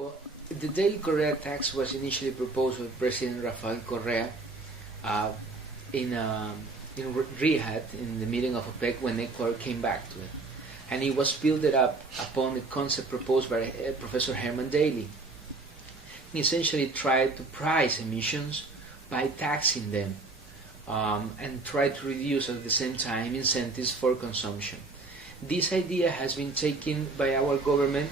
Well, the daily Correa tax was initially proposed by President Rafael Correa uh, in Riyadh in the meeting of OPEC when Ecuador came back to it. And it was built up upon the concept proposed by Professor Herman Daly. He essentially tried to price emissions by taxing them and tried to reduce at the same time incentives for consumption. This idea has been taken by our government.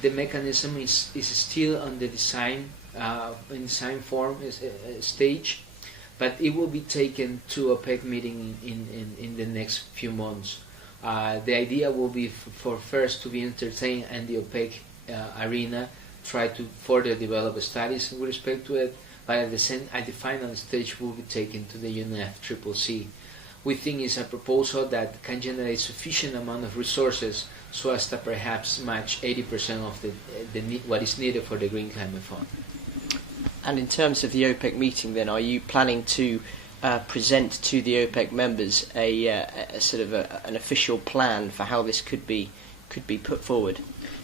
The mechanism is still on the design form stage, but it will be taken to OPEC meeting in the next few months. The idea will be for first to be entertained and the OPEC arena try to further develop studies with respect to it, but at the final stage will be taken to the UNFCCC. We think it's a proposal that can generate sufficient amount of resources so as to perhaps match 80% of what is needed for the Green Climate Fund. And in terms of the OPEC meeting, then, are you planning to present to the OPEC members a sort of an official plan for how this could be put forward?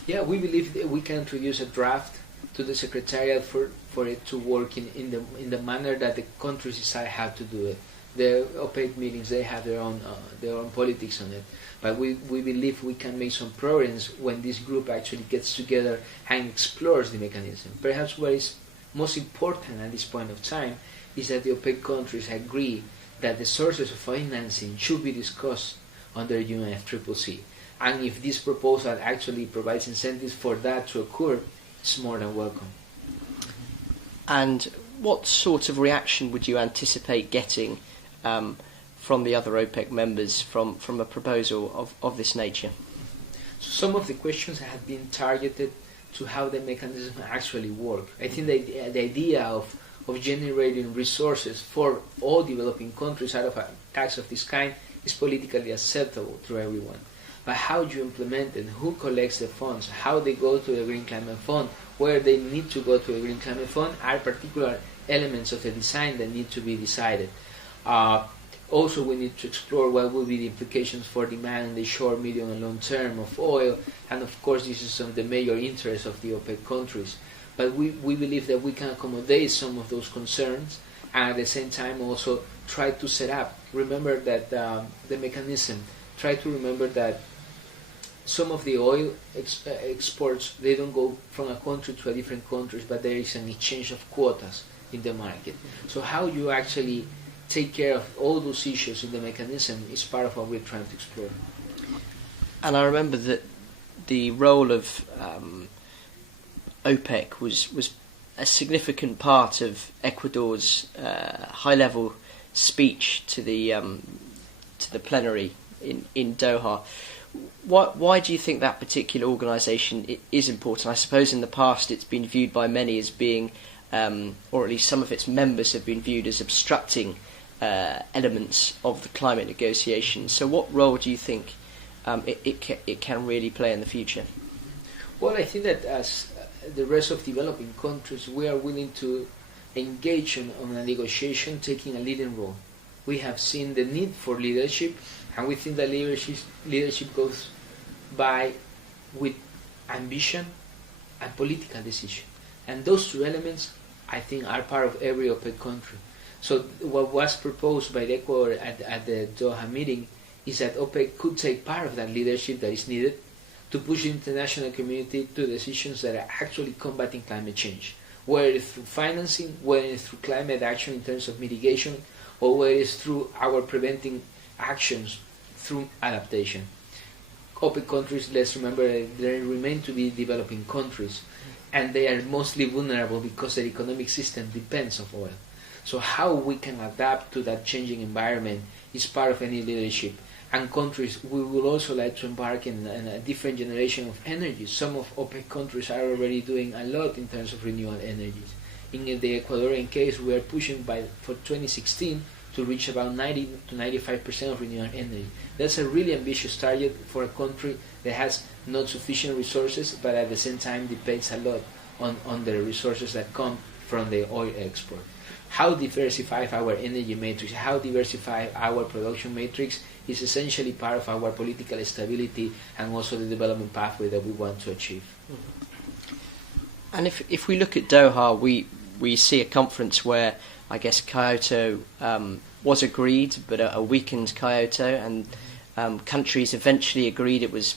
Yeah, we believe that we can introduce a draft to the Secretariat for it to work in the manner that the countries decide how to do it. The OPEC meetings, they have their own politics on it, but we believe we can make some progress when this group actually gets together and explores the mechanism. Perhaps what is most important at this point of time is that the OPEC countries agree that the sources of financing should be discussed under UNFCCC. And if this proposal actually provides incentives for that to occur, it's more than welcome. And what sort of reaction would you anticipate getting from the other OPEC members from a proposal of this nature? So some of the questions have been targeted to how the mechanism actually works. I think the idea of generating resources for all developing countries out of a tax of this kind is politically acceptable to everyone. But how do you implement it? Who collects the funds? How they go to the Green Climate Fund? Where they need to go to the Green Climate Fund are particular elements of the design that need to be decided. Also, we need to explore what will be the implications for demand in the short, medium, and long term of oil. And of course, this is some of the major interests of the OPEC countries. But we believe that we can accommodate some of those concerns and at the same time also try to set up. Remember that the mechanism, try to remember that some of the oil exports, they don't go from a country to a different country, but there is an exchange of quotas in the market. So how you actually take care of all those issues in the mechanism is part of what we're trying to explore. And I remember that the role of OPEC was a significant part of Ecuador's high-level speech to the plenary in Doha. Why do you think that particular organisation is important? I suppose in the past it's been viewed by many as being, or at least some of its members have been viewed as obstructing elements of the climate negotiations. So what role do you think it can really play in the future? Well, I think that as the rest of developing countries, we are willing to engage on a negotiation, taking a leading role. We have seen the need for leadership, and we think that leadership goes by with ambition and political decision. And those two elements, I think, are part of every OPEC country. So what was proposed by Ecuador at the Doha meeting is that OPEC could take part of that leadership that is needed to push the international community to decisions that are actually combating climate change, whether it's through financing, whether it's through climate action in terms of mitigation, or whether it's through our preventing actions through adaptation. OPEC countries, let's remember, they remain to be developing countries, and they are mostly vulnerable because their economic system depends on oil. So how we can adapt to that changing environment is part of any leadership. And countries, we will also like to embark in a different generation of energy. Some of OPEC countries are already doing a lot in terms of renewable energies. In the Ecuadorian case, we are pushing for 2016 to reach about 90 to 95% of renewable energy. That's a really ambitious target for a country that has not sufficient resources, but at the same time depends a lot on the resources that come from the oil export. How diversify our energy matrix, how diversify our production matrix is essentially part of our political stability and also the development pathway that we want to achieve. And if we look at Doha, we see a conference where I guess Kyoto was agreed, but a weakened Kyoto, and countries eventually agreed. It was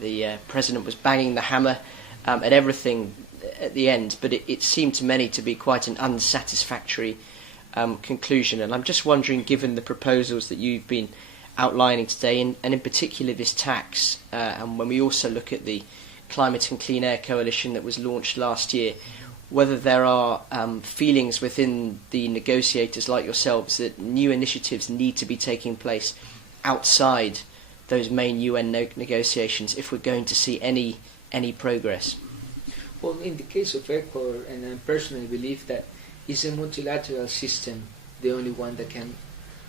the president was banging the hammer at everything at the end, but it seemed to many to be quite an unsatisfactory conclusion. And I'm just wondering, given the proposals that you've been outlining today, and in particular this tax, and when we also look at the Climate and Clean Air Coalition that was launched last year, whether there are feelings within the negotiators like yourselves that new initiatives need to be taking place outside those main UN negotiations if we're going to see any progress. Well, in the case of Ecuador, and I personally believe that it's a multilateral system, the only one that can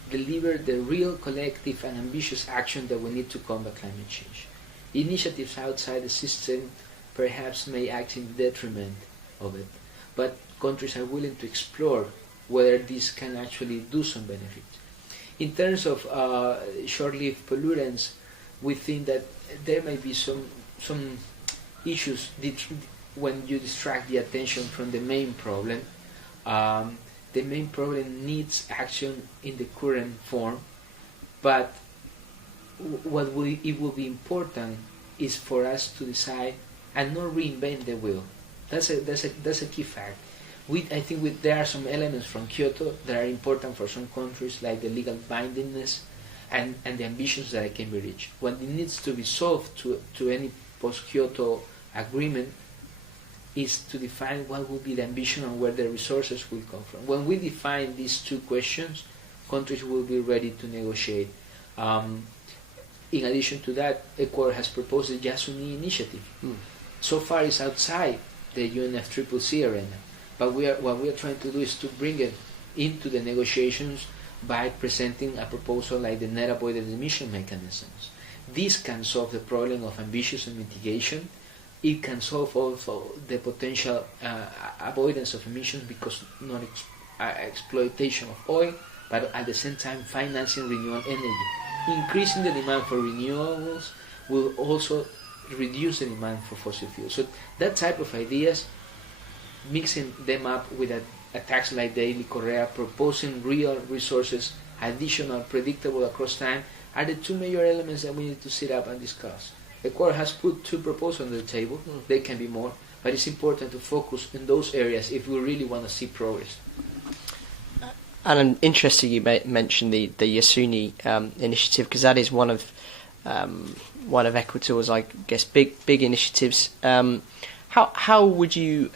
deliver the real collective and ambitious action that we need to combat climate change. Initiatives outside the system perhaps may act in detriment of it, but countries are willing to explore whether this can actually do some benefit. In terms of short-lived pollutants, we think that there may be some issues when you distract the attention from the main problem. The main problem needs action in the current form, but it will be important is for us to decide and not reinvent the wheel. That's a key fact. I think there are some elements from Kyoto that are important for some countries, like the legal bindingness and the ambitions that can be reached. What it needs to be solved to any post-Kyoto agreement is to define what will be the ambition and where the resources will come from. When we define these two questions, countries will be ready to negotiate. In addition to that, Ecuador has proposed the Yasuni initiative. So far it's outside the UNFCCC arena, but what we are trying to do is to bring it into the negotiations by presenting a proposal like the net avoided emission mechanisms. This can solve the problem of ambitious mitigation. It can solve also the potential avoidance of emissions because not exploitation of oil, but at the same time financing renewable energy. Increasing the demand for renewables will also reduce the demand for fossil fuels. So that type of ideas, mixing them up with a tax like the Daily Correa, proposing real resources, additional, predictable across time, are the two major elements that we need to sit up and discuss. Ecuador has put two proposals on the table. There can be more, but it's important to focus in those areas if we really want to see progress. And interesting you mentioned the Yasuni initiative, because that is one of Ecuador's, I guess, big initiatives. How would you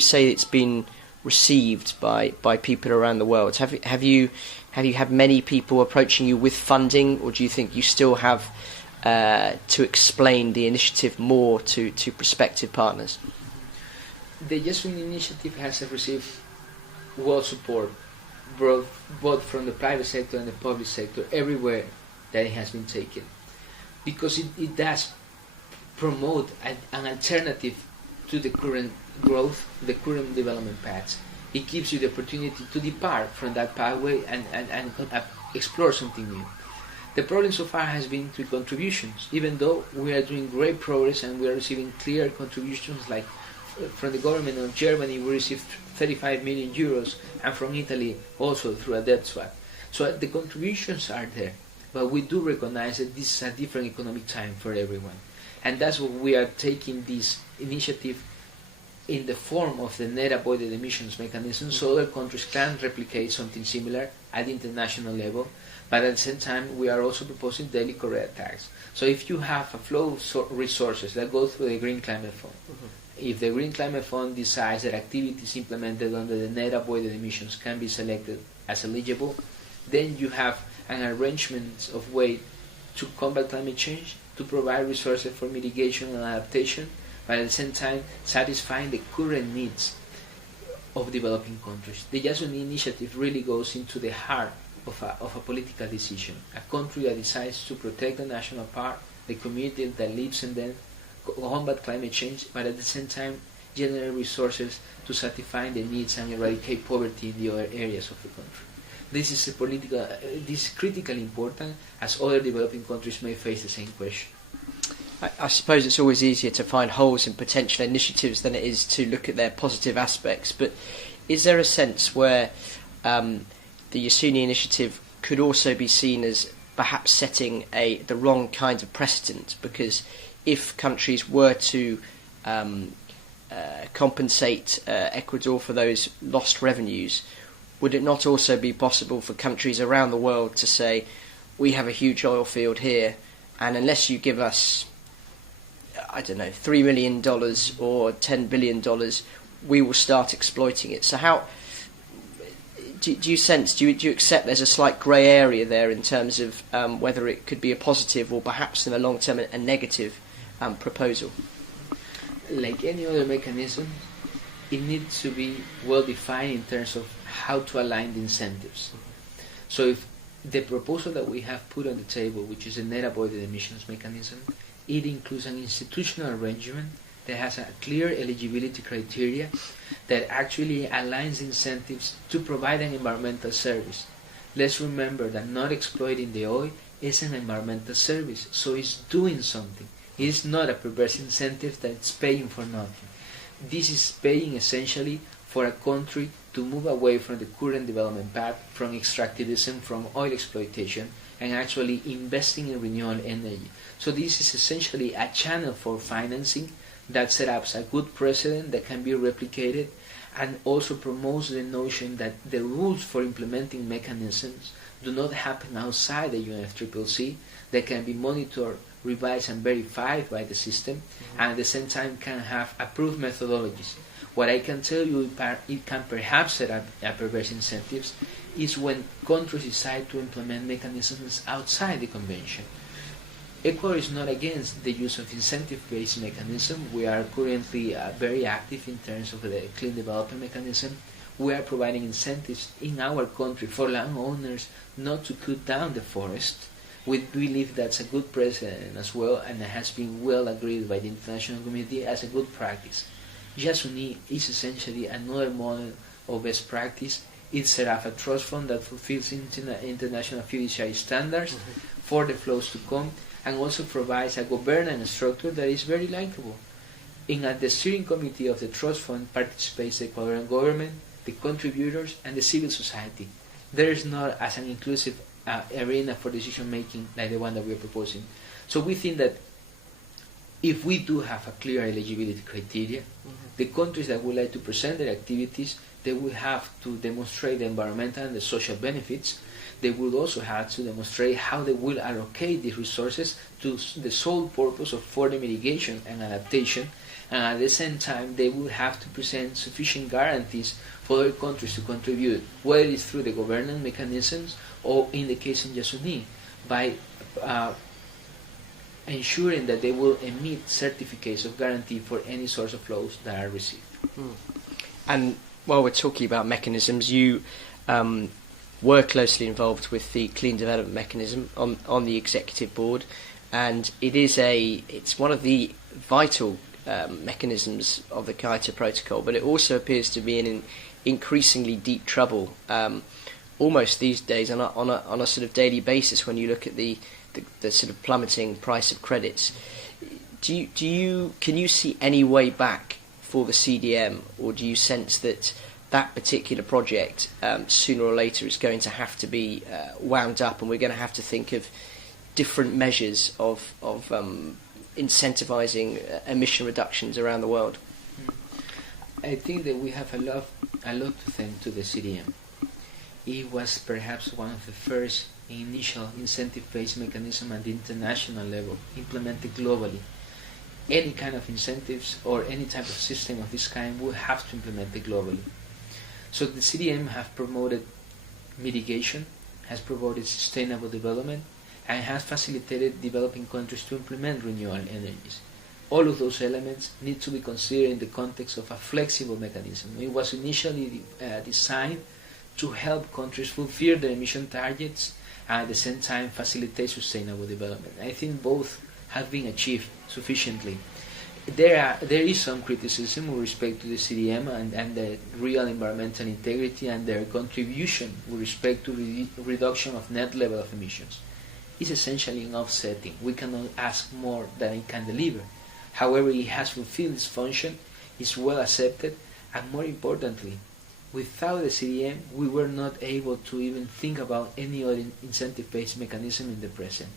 say it's been received by people around the world? Have you had many people approaching you with funding, or do you think you still have to explain the initiative more to prospective partners? The Yasuni initiative has received world support, both from the private sector and the public sector, everywhere that it has been taken, because it does promote an alternative to the current growth, the current development paths. It gives you the opportunity to depart from that pathway and explore something new. The problem so far has been through contributions, even though we are doing great progress and we are receiving clear contributions, like from the government of Germany we received 35 million euros, and from Italy also through a debt swap. So the contributions are there, but we do recognize that this is a different economic time for everyone. And that's what we are taking this initiative in the form of the net avoided emissions mechanism, so other countries can replicate something similar at the international level. But at the same time, we are also proposing daily Correa tax. So if you have a flow of resources that go through the Green Climate Fund, if the Green Climate Fund decides that activities implemented under the net avoided emissions can be selected as eligible, then you have an arrangement of way to combat climate change, to provide resources for mitigation and adaptation, but at the same time satisfying the current needs of developing countries. The Yasuni initiative really goes into the heart of a political decision. A country that decides to protect the national park, the community that lives in them, combat climate change, but at the same time generate resources to satisfy the needs and eradicate poverty in the other areas of the country. This is critically important, as other developing countries may face the same question. I suppose it's always easier to find holes in potential initiatives than it is to look at their positive aspects. But is there a sense where the Yasuni initiative could also be seen as perhaps setting the wrong kind of precedent? Because if countries were to compensate Ecuador for those lost revenues, would it not also be possible for countries around the world to say, we have a huge oil field here, and unless you give us, I don't know, $3 million or $10 billion, we will start exploiting it? So how do you accept there's a slight grey area there in terms of whether it could be a positive or perhaps in the long term a negative proposal? Like any other mechanism, it needs to be well defined in terms of how to align the incentives. So if the proposal that we have put on the table, which is a net avoided emissions mechanism, it includes an institutional arrangement that has a clear eligibility criteria that actually aligns incentives to provide an environmental service. Let's remember that not exploiting the oil is an environmental service, so it's doing something. It's not a perverse incentive that's paying for nothing. This is paying essentially for a country to move away from the current development path, from extractivism, from oil exploitation, and actually investing in renewable energy. So this is essentially a channel for financing that sets up a good precedent that can be replicated, and also promotes the notion that the rules for implementing mechanisms do not happen outside the UNFCCC. They can be monitored, revised and verified by the system, and at the same time can have approved methodologies. What I can tell you, it can perhaps set up perverse incentives, is when countries decide to implement mechanisms outside the convention. Ecuador is not against the use of incentive-based mechanism. We are currently very active in terms of the clean development mechanism. We are providing incentives in our country for landowners not to cut down the forest. We believe that's a good precedent as well, and it has been well agreed by the international community as a good practice. Yasuni is essentially another model of best practice. It set up a trust fund that fulfills international fiduciary standards for the flows to come, and also provides a governance structure that is very likable. At the steering committee of the trust fund participates the Ecuadorian government, the contributors, and the civil society. There is not as an inclusive arena for decision making like the one that we are proposing. So we think that if we do have a clear eligibility criteria, the countries that would like to present their activities, they will have to demonstrate the environmental and the social benefits. They will also have to demonstrate how they will allocate these resources to the sole purpose of further mitigation and adaptation, and at the same time they will have to present sufficient guarantees for other countries to contribute, whether it's through the governance mechanisms or, in the case of Yasuni, by ensuring that they will emit certificates of guarantee for any source of flows that are received. And while we're talking about mechanisms, you were closely involved with the Clean Development Mechanism on the executive board, and it's one of the vital mechanisms of the Kyoto Protocol, but it also appears to be in increasingly deep trouble, almost these days on a sort of daily basis when you look at the sort of plummeting price of credits. Can you see any way back for the CDM, or do you sense that particular project sooner or later is going to have to be wound up, and we're going to have to think of different measures of incentivizing emission reductions around the world? I think that we have a lot to thank to the CDM. It was perhaps one of the first initial incentive-based mechanism at the international level implemented globally. Any kind of incentives or any type of system of this kind will have to implement it globally. So the CDM has promoted mitigation, has promoted sustainable development, and has facilitated developing countries to implement renewable energies. All of those elements need to be considered in the context of a flexible mechanism. It was initially designed to help countries fulfill their emission targets and at the same time facilitate sustainable development. I think both have been achieved sufficiently. There is some criticism with respect to the CDM and the real environmental integrity and their contribution with respect to reduction of net level of emissions. is essentially an offsetting. We cannot ask more than it can deliver. However, it has fulfilled its function, is well accepted, and more importantly, without the CDM, we were not able to even think about any other incentive-based mechanism in the present.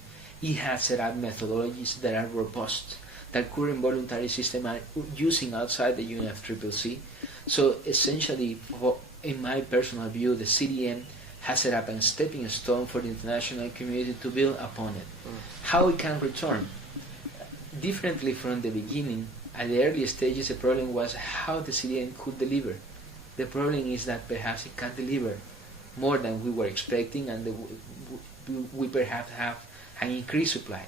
It has set up methodologies that are robust, that current voluntary systems are using outside the UNFCCC. So essentially, in my personal view, the CDM has set up a stepping stone for the international community to build upon it. How it can return? Differently from the beginning, at the early stages, the problem was how the CDM could deliver. The problem is that perhaps it can deliver more than we were expecting, and we perhaps have an increased supply,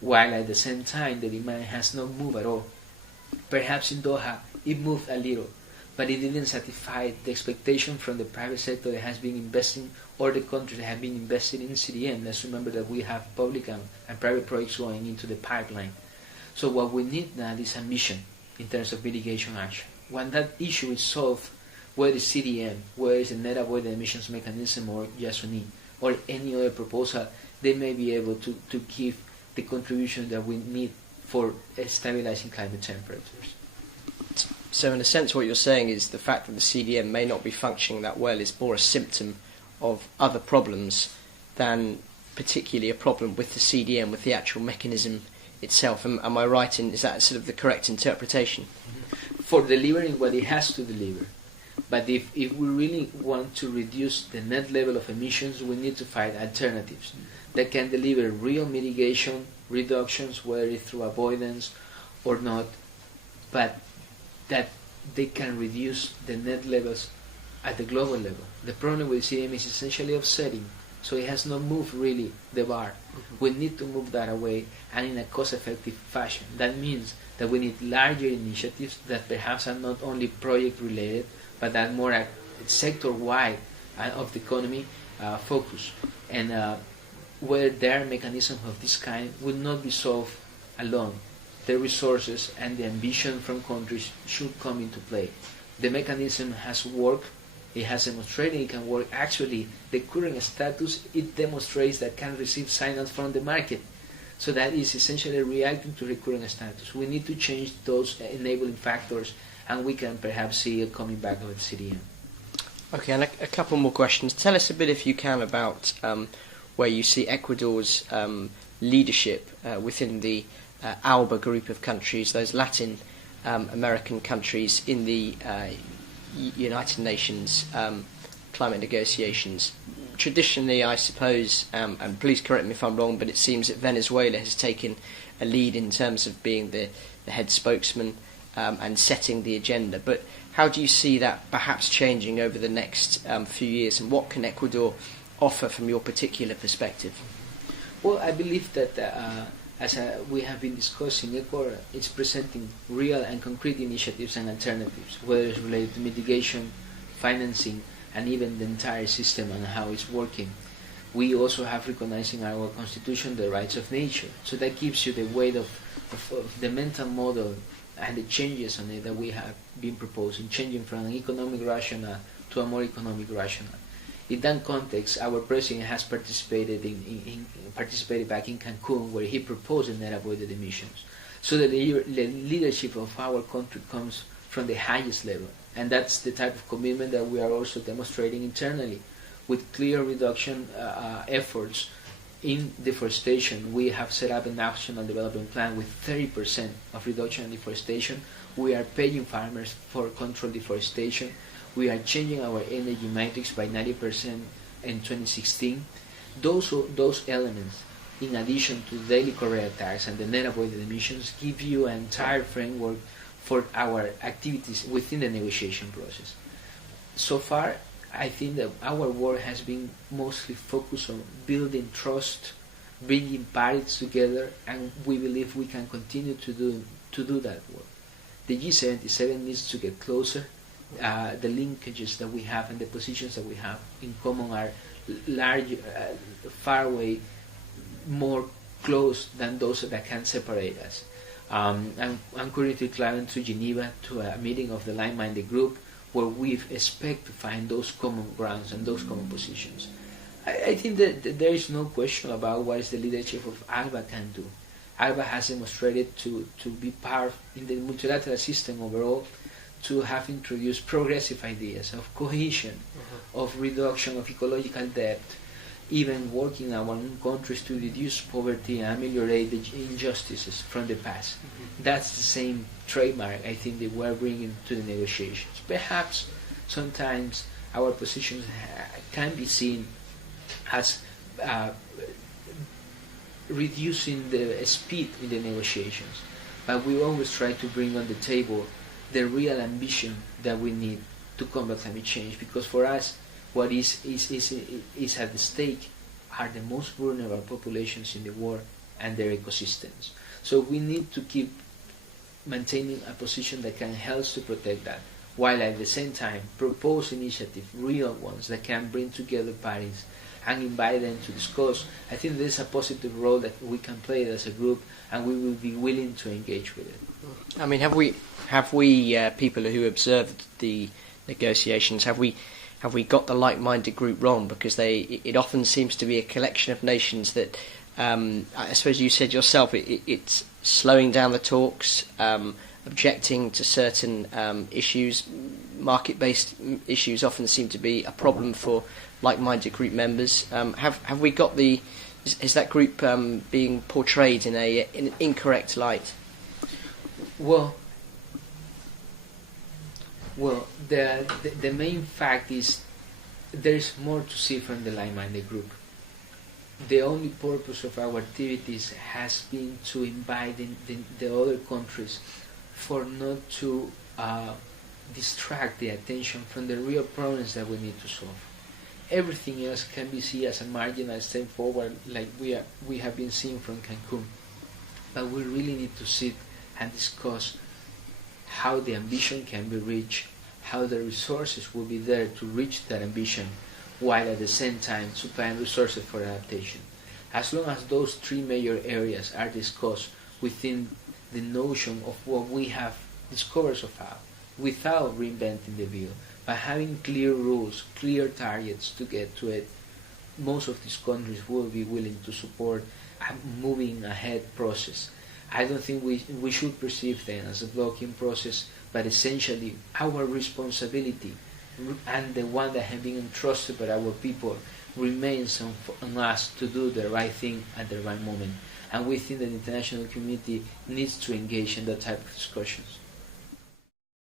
while at the same time the demand has not moved at all. Perhaps in Doha it moved a little, but it didn't satisfy the expectation from the private sector that has been investing, or the countries that have been invested in CDM. Let's remember that we have public and private projects going into the pipeline. So what we need now is ambition in terms of mitigation action. When that issue is solved, whether it's CDM, whether it's a net avoided emissions mechanism, or YASUNI, or any other proposal, they may be able to give the contribution that we need for stabilizing climate temperatures. So in a sense what you're saying is the fact that the CDM may not be functioning that well is more a symptom of other problems than particularly a problem with the CDM, with the actual mechanism itself. Am I right in, is that sort of the correct interpretation? For delivering what it has to deliver. But if we really want to reduce the net level of emissions, we need to find alternatives that can deliver real mitigation, reductions, whether it's through avoidance or not, but that they can reduce the net levels at the global level. The problem with CDM is essentially offsetting, so it has not moved really the bar. We need to move that away, and in a cost-effective fashion. That means that we need larger initiatives that perhaps are not only project-related, but that more a sector-wide of the economy focus. And whether there are mechanisms of this kind will not be solved alone. The resources and the ambition from countries should come into play. The mechanism has worked. It has demonstrated it can work. Actually, the current status, it demonstrates that can receive signals from the market. So that is essentially reacting to the current status. We need to change those enabling factors, and we can perhaps see it coming back with CDM. Okay, and a couple more questions. Tell us a bit, if you can, about where you see Ecuador's leadership within the ALBA group of countries, those Latin American countries in the United Nations climate negotiations. Traditionally, I suppose, and please correct me if I'm wrong, but it seems that Venezuela has taken a lead in terms of being the head spokesman and setting the agenda. But how do you see that perhaps changing over the next few years, and what can Ecuador offer from your particular perspective? Well, I believe that as we have been discussing, Ecuador is presenting real and concrete initiatives and alternatives, whether it's related to mitigation, financing, and even the entire system and how it's working. We also have recognized in our constitution the rights of nature, so that gives you the weight of the mental model and the changes on it that we have been proposing, changing from an economic rationale to a more economic rationale. In that context, our president has participated participated back in Cancun, where he proposed the net avoided emissions. So the leadership of our country comes from the highest level, and that's the type of commitment that we are also demonstrating internally, with clear reduction efforts in deforestation. We have set up a national development plan with 30% of reduction in deforestation. We are paying farmers for controlled deforestation. We are changing our energy matrix by 90% in 2016. Those elements, in addition to daily correct tax and the net avoided emissions, give you an entire framework for our activities within the negotiation process. So far, I think that our work has been mostly focused on building trust, bringing parties together, and we believe we can continue to do that work. The G77 needs to get closer. The linkages that we have and the positions that we have in common are large, far away, more close than those that can separate us. I'm currently traveling to Geneva to a meeting of the like-minded group, where we expect to find those common grounds and those common positions. I think that there is no question about what is the leadership of ALBA can do. ALBA has demonstrated to be part in the multilateral system overall, to have introduced progressive ideas of cohesion, of reduction of ecological debt, even working in our own countries to reduce poverty and ameliorate the injustices from the past. That's the same trademark I think that we're bringing to the negotiations. Perhaps sometimes our positions can be seen as reducing the speed in the negotiations, but we always try to bring on the table the real ambition that we need to combat climate change, because for us what is at the stake are the most vulnerable populations in the world and their ecosystems. So we need to keep maintaining a position that can help to protect that, while at the same time propose initiatives, real ones, that can bring together parties and invite them to discuss. I think there's a positive role that we can play as a group, and we will be willing to engage with it. I mean, have we people who observed the negotiations, have we got the like-minded group wrong? Because it often seems to be a collection of nations that, I suppose you said yourself, it's slowing down the talks, objecting to certain issues. Market-based issues often seem to be a problem for like-minded group members. Have we got is that group being portrayed in an incorrect light? Well, the main fact is there is more to see from the like-minded group. The only purpose of our activities has been to invite the other countries for not to distract the attention from the real problems that we need to solve. Everything else can be seen as a marginal step forward, like we have been seeing from Cancun. But we really need to sit and discuss how the ambition can be reached, how the resources will be there to reach that ambition, while at the same time supplying resources for adaptation. As long as those three major areas are discussed within the notion of what we have discovered so far, without reinventing the wheel, by having clear rules, clear targets to get to it, most of these countries will be willing to support a moving ahead process. I don't think we should perceive them as a blocking process, but essentially our responsibility and the one that has been entrusted by our people remains on us to do the right thing at the right moment. And we think that the international community needs to engage in that type of discussions.